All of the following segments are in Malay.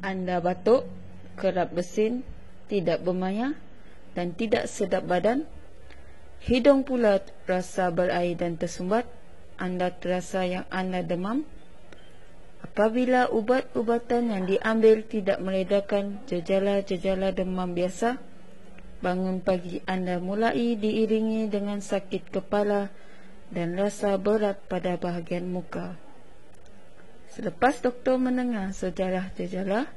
Anda batuk, kerap bersin, tidak bermaya dan tidak sedap badan. Hidung pula rasa berair dan tersumbat. Anda terasa yang anda demam. Apabila ubat-ubatan yang diambil tidak meredakan gejala-gejala demam biasa, bangun pagi anda mulai diiringi dengan sakit kepala dan rasa berat pada bahagian muka. Selepas doktor mendengar sejarah gejala,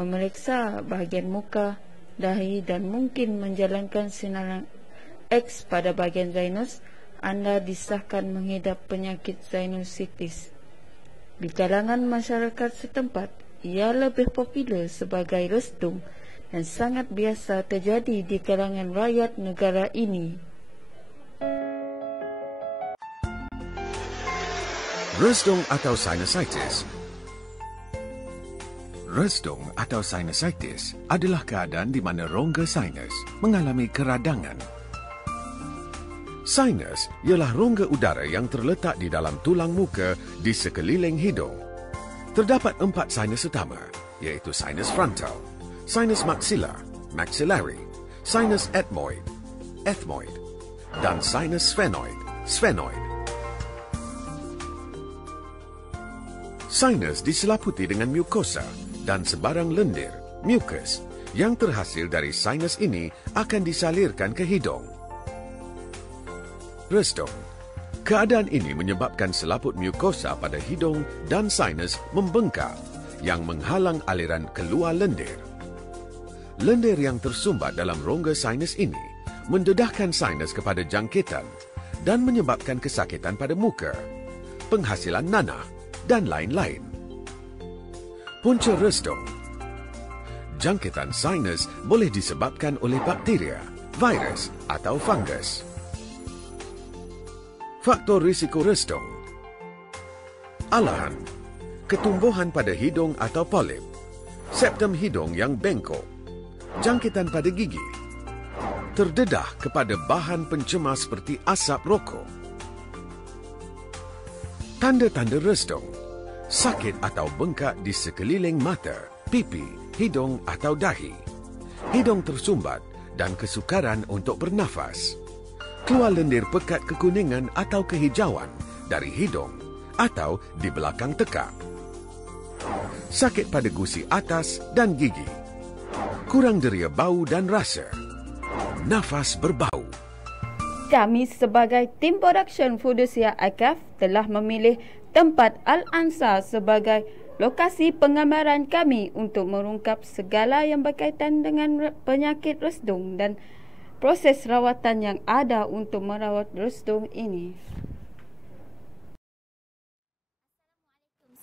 memeriksa bahagian muka, dahi dan mungkin menjalankan sinaran X pada bahagian sinus, anda disahkan mengidap penyakit sinusitis. Di kalangan masyarakat setempat, ia lebih popular sebagai resdung dan sangat biasa terjadi di kalangan rakyat negara ini. Resdung atau sinusitis. Resdung atau sinusitis adalah keadaan di mana rongga sinus mengalami keradangan. Sinus ialah rongga udara yang terletak di dalam tulang muka di sekeliling hidung. Terdapat 4 sinus utama, iaitu sinus frontal, sinus maxilla, maxillary, sinus ethmoid, ethmoid, dan sinus sphenoid, sphenoid. Sinus diselaputi dengan mukosa dan sebarang lendir, mucus, yang terhasil dari sinus ini akan disalirkan ke hidung. Resdung. Keadaan ini menyebabkan selaput mukosa pada hidung dan sinus membengkak yang menghalang aliran keluar lendir. Lendir yang tersumbat dalam rongga sinus ini mendedahkan sinus kepada jangkitan dan menyebabkan kesakitan pada muka, penghasilan nanah dan lain-lain. Punca resdung. Jangkitan sinus boleh disebabkan oleh bakteria, virus atau fungus. Faktor risiko resdung. Alahan, ketumbuhan pada hidung atau polip, septum hidung yang bengkok, jangkitan pada gigi, terdedah kepada bahan pencemar seperti asap rokok. Tanda-tanda resdung, sakit atau bengkak di sekeliling mata, pipi, hidung atau dahi, hidung tersumbat dan kesukaran untuk bernafas. Keluar lendir pekat kekuningan atau kehijauan dari hidung atau di belakang tekak. Sakit pada gusi atas dan gigi. Kurang deria bau dan rasa. Nafas berbau. Kami sebagai tim production Fudusia Archive telah memilih tempat Al-Ansar sebagai lokasi penggambaran kami untuk mengungkap segala yang berkaitan dengan penyakit resdung dan proses rawatan yang ada untuk merawat resdung ini.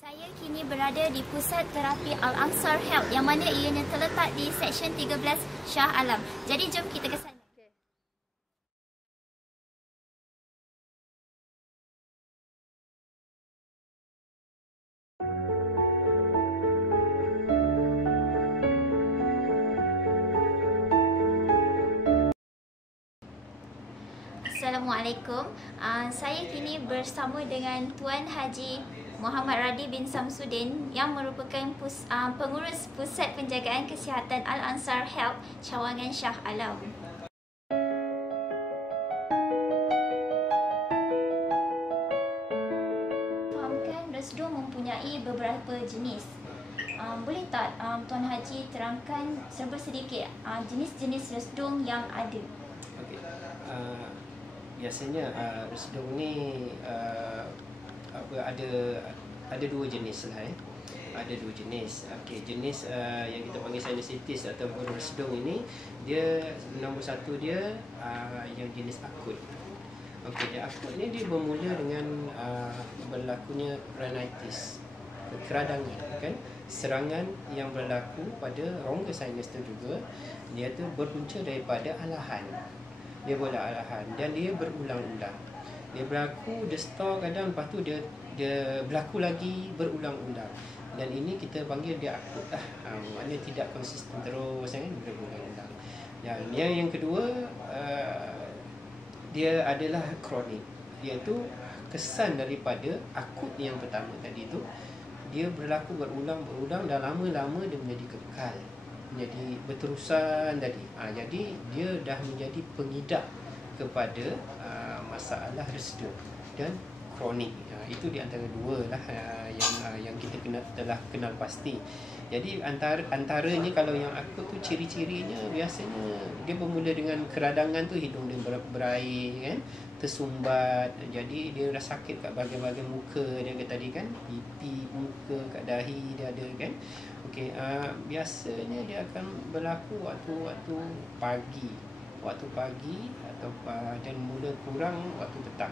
Saya kini berada di Pusat Terapi Al-Ansar Health yang mana ianya terletak di Seksyen 13 Shah Alam. Jadi jom kita ke sana. Assalamualaikum. Saya kini bersama dengan Tuan Haji Muhammad Radi bin Samsudin yang merupakan pengurus Pusat Penjagaan Kesihatan Al-Ansar Health Cawangan Shah Alam. Fahamkan resdung mempunyai beberapa jenis. Boleh tak Tuan Haji terangkan serba sedikit jenis-jenis resdung yang ada? Okey. Biasanya resdung ni ada 2 jenis lah. Ada 2 jenis. Okey, jenis yang kita panggil sinusitis ataupun resdung ini, dia nombor 1 dia yang jenis akut. Okey, dia akut ni dia bermula dengan berlakunya rhinitis, keradangan, kan? Serangan yang berlaku pada rongga sinus tu juga, dia tu berpunca daripada alahan. Dia bola alahan dan dia berulang-ulang. Dia berlaku, dia stop kadang, lepas tu dia berlaku lagi berulang-ulang. Dan ini kita panggil dia akut lah. Maknanya tidak konsisten terus, kan? Berulang-ulang. Dan yang kedua, dia adalah kronik. Iaitu kesan daripada akut yang pertama tadi tu dia berlaku berulang-ulang dan lama-lama dia menjadi kekal, menjadi berterusan tadi. Jadi dia dah menjadi pengidap kepada masalah residue dan kronik. Itu di antara dua lah yang kita telah kenal pasti. Jadi antaranya kalau yang akut tu ciri-cirinya biasanya dia bermula dengan keradangan tu, hidung dia berair kan, tersumbat. Jadi dia dah sakit kat bahagian-bahagian muka dia tadi kan, pipi, muka, kat dahi dia ada kan. Okey, biasanya dia akan berlaku waktu pagi atau dan mula kurang waktu petang.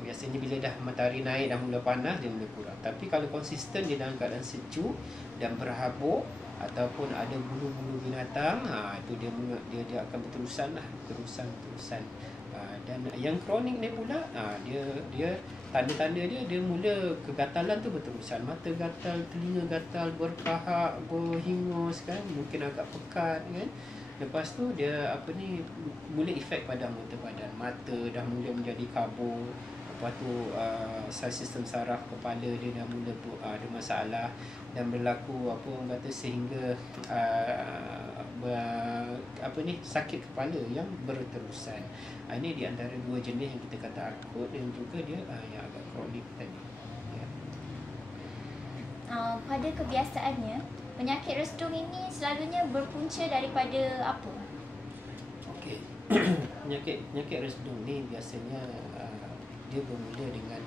Biasanya bila dah matahari naik, dah mula panas, dia mula kurang. Tapi kalau konsisten dia dalam keadaan sejuk dan berhabuk ataupun ada bulu-bulu binatang, itu dia akan berterusan. Dan yang kronik ni pula, dia tanda-tanda dia mula kegatalan tu berterusan. Mata gatal, telinga gatal, berkahak, berhingus kan, mungkin agak pekat kan. Lepas tu dia mula efek pada anggota badan. Mata dah mula menjadi kabur. Lepas tu sistem saraf kepala dia dah mula ada masalah dan berlaku orang kata sehingga sakit kepala yang berterusan. Ini di antara dua jenis yang kita kata akut dan juga dia yang agak kronik tadi. Pada kebiasaannya, penyakit restung ini selalunya berpunca daripada apa? Okey. Penyakit restung ni biasanya dia bermula dengan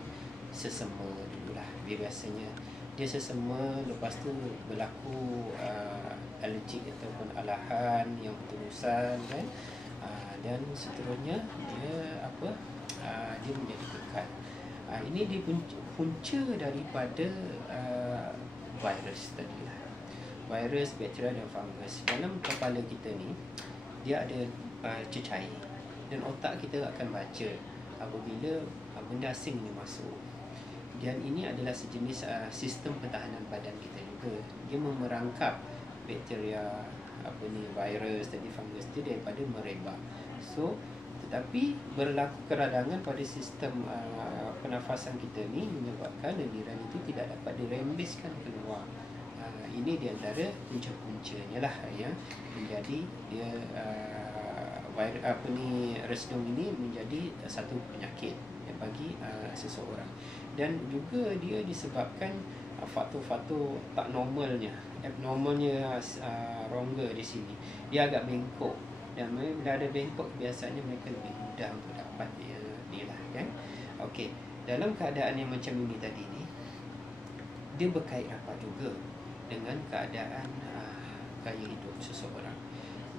sesama dululah. Dia sesama, lepas tu berlaku alergik ataupun alahan yang berterusan kan. Dan seterusnya dia menjadi kekal. Ini dipunca daripada virus tadi lah. Virus, bakteria dan fungus. Dalam kepala kita ni dia ada cecair dan otak kita akan baca apabila benda asing ini masuk. Dan ini adalah sejenis sistem pertahanan badan kita juga. Dia memerangkap bakteria, virus dan fungus itu daripada merebak. So, tetapi berlaku keradangan pada sistem pernafasan kita ni menyebabkan lendiran itu tidak dapat dirembeskan keluar. Ini di antara punca-puncanya lah yang menjadi dia restung ini menjadi satu penyakit bagi seseorang. Dan juga dia disebabkan faktor-faktor tak normalnya, abnormalnya rongga di sini. Dia agak bengkok, dan bila ada bengkok biasanya mereka lebih mudah untuk dapat dia lah kan. Okey, dalam keadaan yang macam ini tadi ni, dia berkait rapat juga dengan keadaan gaya hidup seseorang.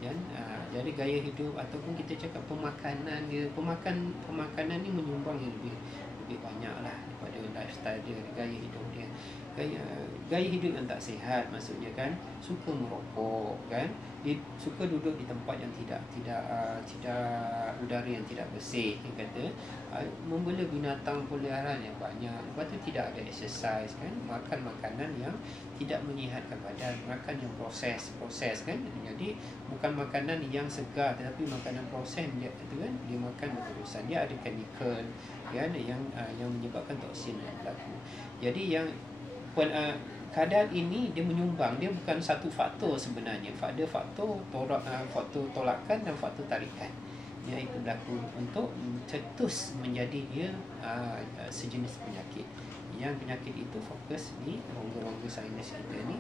Dan jadi gaya hidup ataupun kita cakap pemakanan dia, pemakanan ni menyumbang yang lebih banyak lah daripada lifestyle dia, gaya hidup dia. Gaya hidup yang tak sihat maksudnya kan, suka merokok kan, dia suka duduk di tempat yang tidak udara yang tidak bersih, yang kata membela binatang peliharaan yang banyak. Lepas tu tidak ada exercise kan, makan makanan yang tidak menyihatkan badan, makan yang proses kan. Jadi bukan makanan yang segar tetapi makanan proses dia itu kan, dia makan berterusan, dia ada chemical kan yang menyebabkan toksin yang berlaku. Jadi yang keadaan ini dia menyumbang, dia bukan satu faktor sebenarnya. Ada faktor tolakan dan faktor tarikan yang itu berlaku untuk cetus menjadi dia sejenis penyakit. Yang penyakit itu fokus di rongga-rongga sinus kita ni,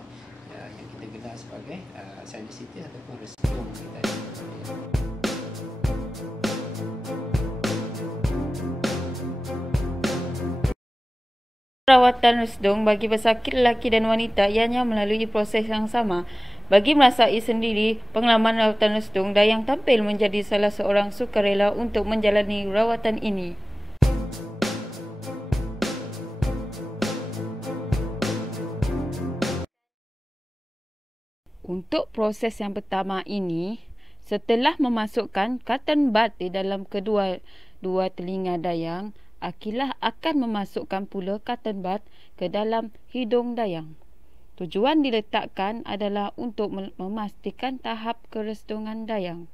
yang kita gelar sebagai sinusitis ataupun restung tadi. Perawatan restung bagi pesakit lelaki dan wanita ianya melalui proses yang sama. Bagi merasai sendiri pengalaman rawatan restung, Dayang tampil menjadi salah seorang sukarela untuk menjalani rawatan ini. Untuk proses yang pertama ini, setelah memasukkan cotton bud di dalam kedua telinga Dayang, Akilah akan memasukkan pula cotton bud ke dalam hidung Dayang. Tujuan diletakkan adalah untuk memastikan tahap kerestungan Dayang.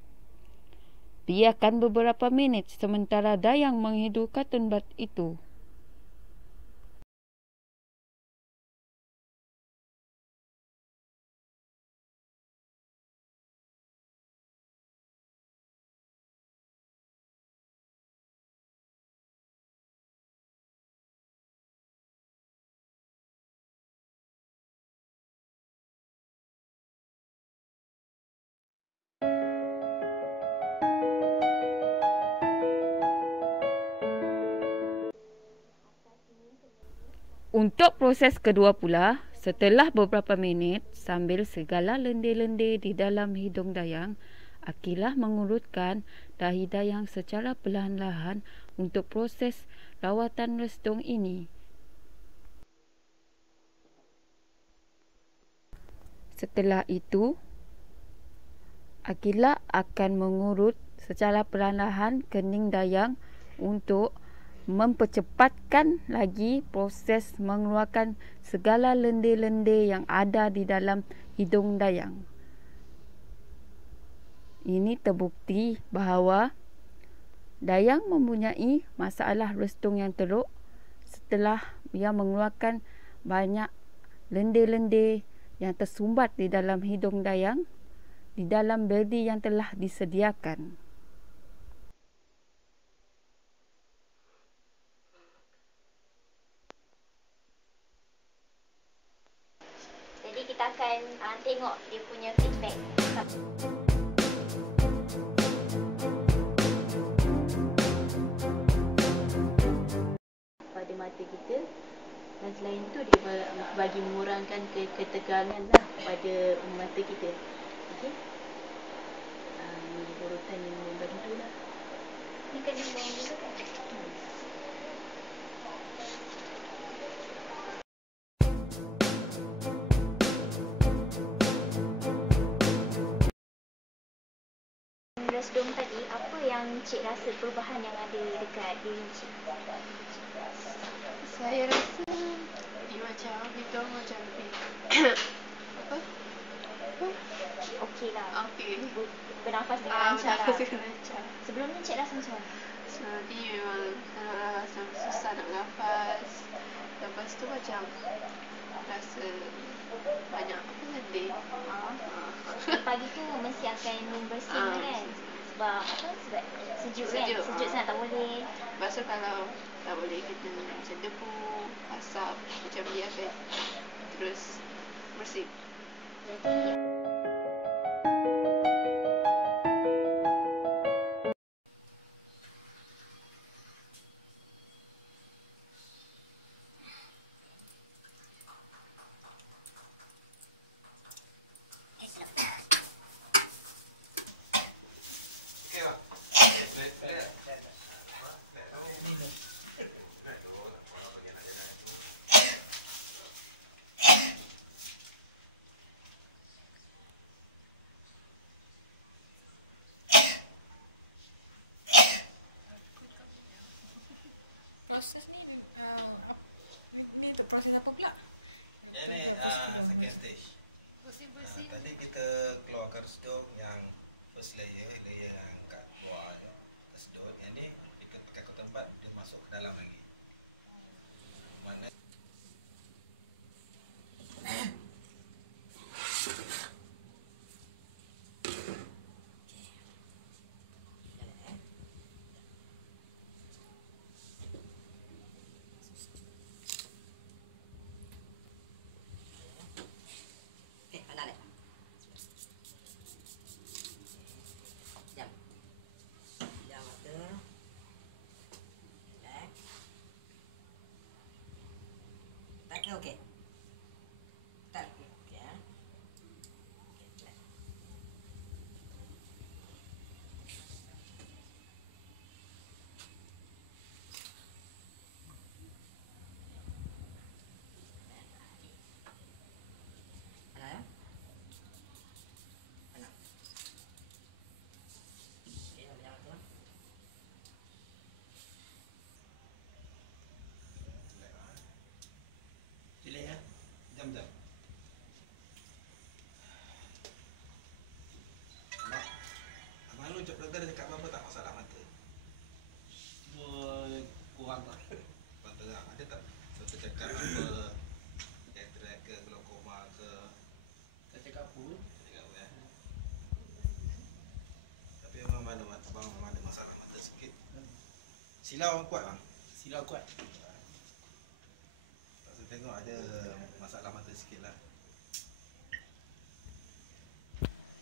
Biarkan beberapa minit sementara Dayang menghidu cotton bud itu. Untuk proses kedua pula, setelah beberapa minit sambil segala lendir-lendir di dalam hidung dayang, Akilah mengurutkan dahi dayang secara perlahan-lahan untuk proses rawatan resdung ini. Setelah itu, Akilah akan mengurut secara perlahan-lahan kening dayang untuk mempercepatkan lagi proses mengeluarkan segala lendir-lendir yang ada di dalam hidung dayang. Ini terbukti bahawa dayang mempunyai masalah resdung yang teruk setelah ia mengeluarkan banyak lendir-lendir yang tersumbat di dalam hidung dayang di dalam beldi yang telah disediakan. Jadi kita akan tengok dia punya feedback. Pada mata kita, dan selain itu dia bagi mengurangkan ketegangan lah pada mata kita. Okey. Ini urutan yang membantu lah. Ni kena buang dulu kan? Resdung tadi, apa yang Cik rasa perubahan yang ada dekat diri Cik? Saya rasa dia macam hidung macam lebih apa? Okey lah. Okey. Bernafas dengan lancar lah. Bernafas dengan lancar. Sebelum ni Cik rasa macam mana? Sebelum ni memang rasa susah nak nafas. Lepas tu macam rasa banyak apa lendir. Pagi tu mesti akan minum bersih kan? Sebab apa? Sebab sejuk kan? Sejuk sangat tak boleh. Lepas tu kalau tak boleh kena macam debu, asap, macam dia akan terus bersih. Okey lah. Boleh tak? Proses ni ini untuk proses apa pula? Ini second stage. Tadi kita keluarkan resdung yang first layer yang kat luar je, tersedut. Yang ni kita pakai cotton bud, dia masuk ke dalam lagi. Mana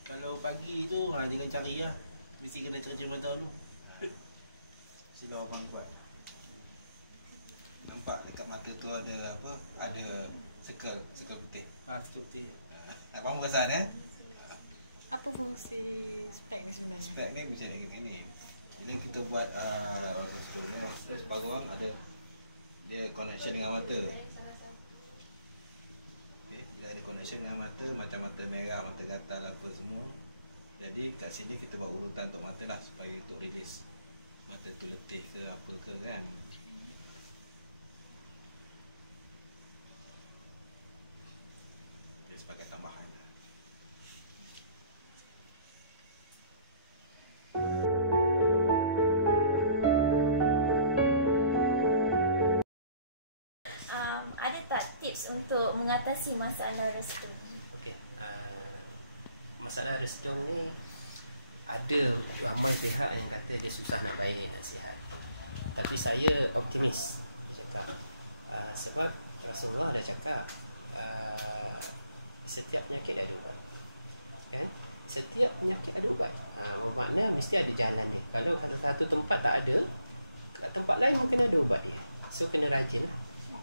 Kalau pagi tu jangan cari lah. Mesti kena cerca mata dulu. Silau abang kuat. nampak dekat mata tu ada apa? Ada circle putih. Putih. Abang perasan Apa fungsi spek ni sebenarnya? Spek ni macam ni. Bila kita buat terus background ada dia connection dengan mata. Okay, bila ada connection dengan mata, macam mata merah, mata gatal apa semua. Jadi kat sini kita buat urutan untuk mata lah supaya untuk release mata tu letih ke apa ke kan. Dia sebagai tambahan. Ada tak tips untuk mengatasi masalah restu? Okey, masalah restu ni ada ramai pihak yang kata dia susah nak baik, nak sihat. Tapi saya optimis, dia cakap. Sebab Rasulullah dah cakap setiap penyakit ada ubat. Kan? Setiap penyakit ada ubat. Bermakna mesti ada jalan dia. Kalau kata satu tempat tak ada, kat tempat lain mungkin ada ubat dia. So kena rajin lah.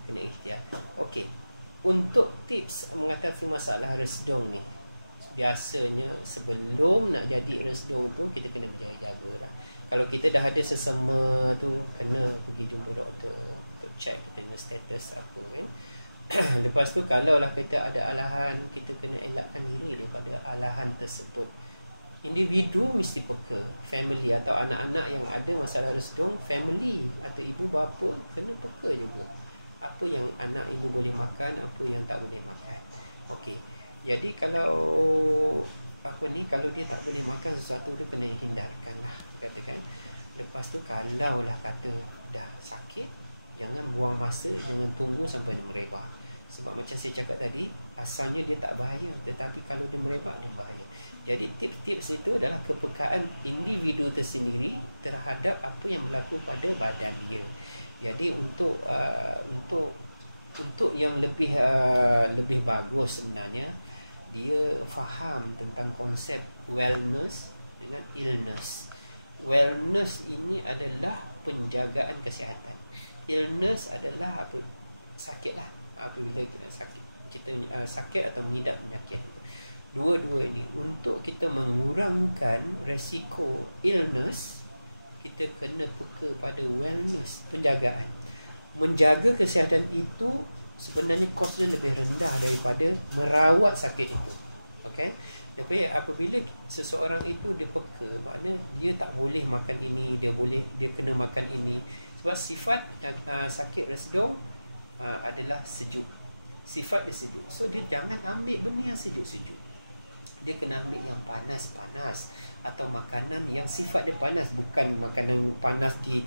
Kena ikhtiar. Okey. Untuk tips mengatasi masalah resdung ni, biasanya sebelum nak jadi resdung tu kita kena berjaga-jaga lah. Kalau kita dah ada sesama tu, kena pergi jumpa doktor untuk check kita punya status apa kan. Lepas tu kalau lah kita ada alahan, kita kena elakkan diri daripada alahan tersebut. Individu mesti peka. Family atau anak-anak yang ada masalah resdung, family atau ibu bapa kena peka juga. Apa yang anak ibu boleh makan, apa yang tak boleh makan. Okey. Jadi kalau kalau dia tak boleh makan sesuatu tu kena hindarkan lah, katakan. Lepas tu kalau lah kata dah sakit, jangan buang masa, jangan tunggu sampai dia merebak. Sebab macam saya cakap tadi, asalnya dia tak bahaya, tetapi kalau dia merebak dia bahaya. Jadi tips-tips itu adalah kepekaan individu tersendiri terhadap apa yang berlaku pada badan dia. Jadi untuk yang lebih bagus sebenarnya, dia faham tentang konsep wellness dengan illness. Wellness ini adalah penjagaan kesihatan. Illness adalah apa? Sakit lah. Apabila kita sakit atau mengidap penyakit. Dua-dua ini untuk kita mengurangkan resiko illness, kita kena peka pada wellness, penjagaan. Menjaga kesihatan itu sebenarnya kos dia lebih rendah daripada merawat sakit itu. Okey. Tapi apabila seseorang itu dia peka, maknanya dia tak boleh makan ini, dia kena makan ini. Sebab sifat sakit resdung adalah sejuk. Sifat dia sejuk. So dia jangan ambil benda yang sejuk-sejuk. Dia kena ambil yang panas-panas atau makanan yang sifat dia panas, bukan makanan panas di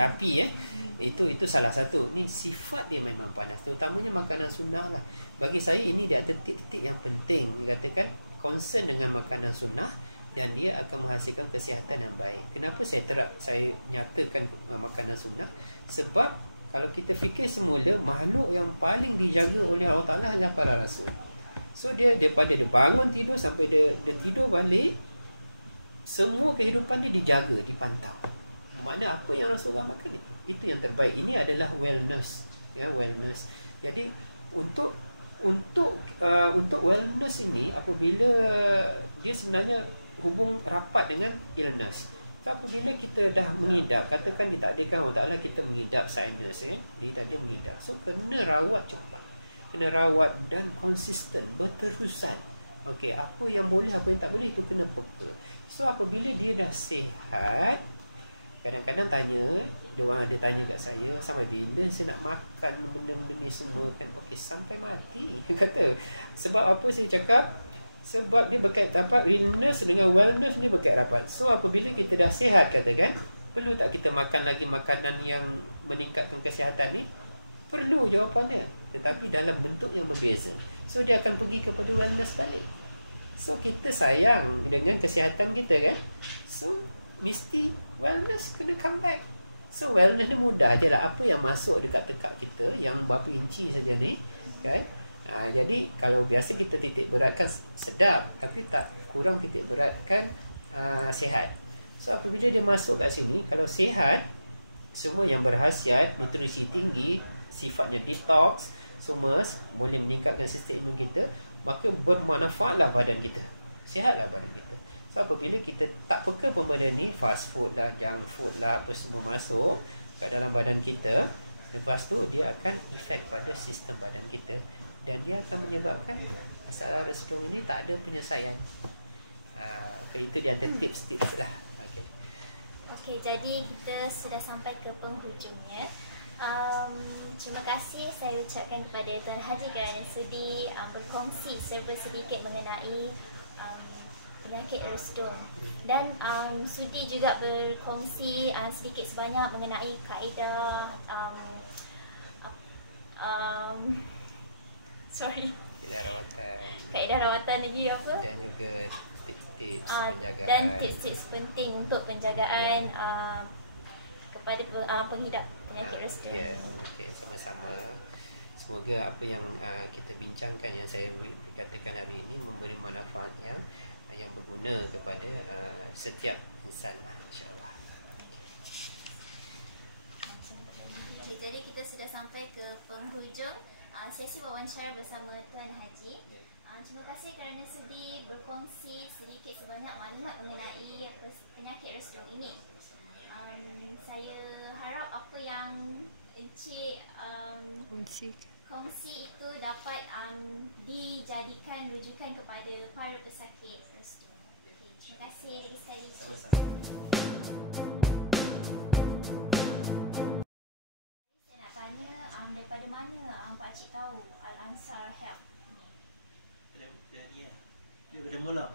api Itu salah satu. Ni sifat dia memang panas. Terutamanya makanan sunnah lah. Bagi saya ini dia ada tip-tip yang penting. Dikatakan concern dengan makanan sunnah dan dia akan menghasilkan kesihatan yang baik. Kenapa saya nyatakan makanan sunnah? Sebab kalau kita fikir semula, makhluk yang paling dijaga oleh Allah Ta'ala adalah para rasul. So dia daripada dia bangun tidur sampai dia tidur balik, semua kehidupan dia dijaga, dipantau. Makna apa yang Rasulullah makan itu yang terbaik. Ini adalah wellness, wellness. Jadi untuk wellness ini, apabila dia sebenarnya hubung rapat dengan illness. So apabila kita dah mengidap, katakan ditakdirkan Allah Ta'ala kita mengidap sinus, dia dah mengidap. So kena rawat cepat. Kena rawat dan konsisten, berterusan. Okey, apa yang boleh, apa yang tak boleh, itu kena peka. So apabila dia dah sihat, kadang-kadang dia tanya kat saya, sampai bila saya nak makan benda-benda ni semua kan? Okey, sampai mati. Kata, sebab apa saya cakap? Sebab dia berkait rapat, illness dengan wellness ni berkait rapat. So apabila kita dah sihat, katakan, perlu tak kita makan lagi makanan yang meningkatkan kesihatan ni? Perlu jawapannya, tetapi dalam bentuk yang berbeza. So dia akan pergi kepada wellness balik. So kita sayang dengan kesihatan kita kan. So mesti wellness kena come back. So wellness ni mudah je lah. Apa yang masuk dekat tekak kita, yang berapa inci saja ni kan. Jadi kalau biasa kita titik beratkan sedap, tapi tak kurang titik beratkan sihat. So apabila dia masuk kat sini, kalau sihat, semua yang berkhasiat, nutrisi tinggi, sifatnya detox, semua boleh meningkatkan sistem imun kita, maka bermanfaatlah badan kita, sihatlah badan kita. So apabila kita tak peka pun benda ni, fast food lah, junk food lah, apa semua masuk kat dalam badan kita, lepas tu dia akan efek pada sistem badan kita dan dia akan menyebabkan masalah resedung ini tak ada penyelesaian. Itu dia antara tips-tips lah. Okey, jadi kita sudah sampai ke penghujungnya. Terima kasih saya ucapkan kepada Tuan Haji kerana sudi berkongsi serba sedikit mengenai penyakit resedung dan sudi juga berkongsi sedikit sebanyak mengenai kaedah kaedah rawatan lagi apa dan juga tips-tips penjagaan dan tips-tips penting untuk penjagaan kepada penghidap penyakit resedung. Okey, sama-sama. Semoga apa yang kita bincangkan, yang saya katakan hari ini memberi manfaat yang berguna kepada setiap insan, insya-Allah. Okay, jadi kita sudah sampai ke penghujung sesi wawancara bersama Tuan Haji. Terima kasih kerana sudi berkongsi sedikit sebanyak maklumat mengenai penyakit resedung ini. Saya harap apa yang Encik kongsi itu dapat dijadikan rujukan kepada para pesakit resedung. Okay, terima kasih lagi sekali. Saya nak tanya daripada mana Pak Cik tahu Al-Ansar Health ni? Daripada mula.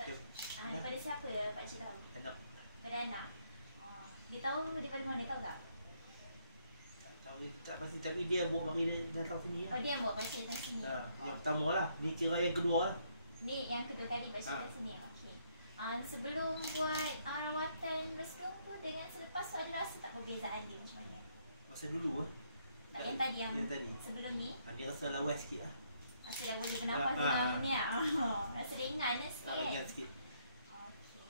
Daripada siapa Pak Cik tahu? Anak. Daripada anak. Dia tahu daripada mana, tahu tak? Tak pasti, tapi dia bawa bagi dia datang sini. Oh, dia bawa pasien datang sini. Yang pertama lah. Ni kira yang kedua lah. Ni yang kedua kali pasien datang sini. Okey. Sebelum buat rawatan resedung tu dengan selepas tu, ada rasa tak perbezaan dia macam mana? Masa dulu lah. Tak, yang tadi, yang tadi. Sebelum ni? Dia rasa lawas sikit lah. Rasa dah boleh bernafas dengan ni lah. Rasa ringan lah sikit. Ringan sikit. Okey.